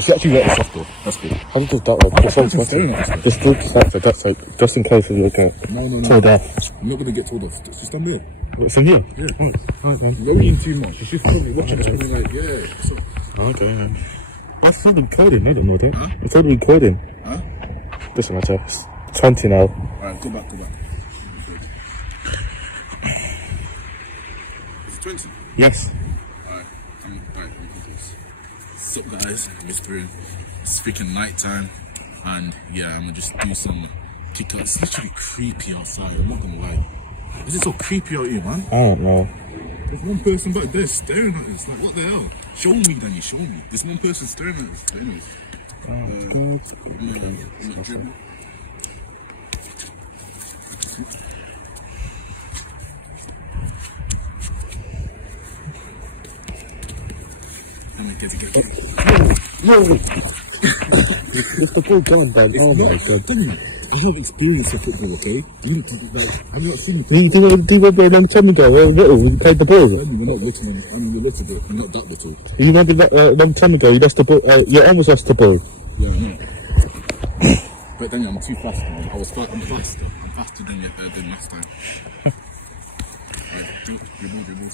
She actually let us off though. That's good. How did that work? The sun's staring at us, though. Just look at that side, just in case we get No. told off. I'm not gonna get told off. Just stand there. What's in here? Yeah. Right, man. You're worrying too much. She's probably watching us probably like, yeah. So, Okay, man. That's not recording, I don't know that. Huh? It's already recording. huh? Doesn't matter. It's 20 now. Alright, go back. Is it 20? Yes. Alright, I'm back. What's up, guys? Whispering. It's freaking night time, and yeah, I'm gonna just do some kick out. It's literally creepy outside. I'm not gonna lie. Is it so creepy out here, man? I don't know. There's one person back there staring at us. Like, what the hell? Show me, Danny. Show me. There's one person staring at us. But anyways, I'm gonna dribble. I'm gonna get it. No! It's the ball gone, man. Oh my god. I have experience of football, okay? You need to, like, have you not seen it? Do you remember a long time ago when we played the ball? We're not little, we're little bit, we're not that little. You remember that a long time ago you lost the ball, you almost lost the ball. Yeah, I know. But then I'm too fast, man. I'm faster. I'm faster than last time. Dribble.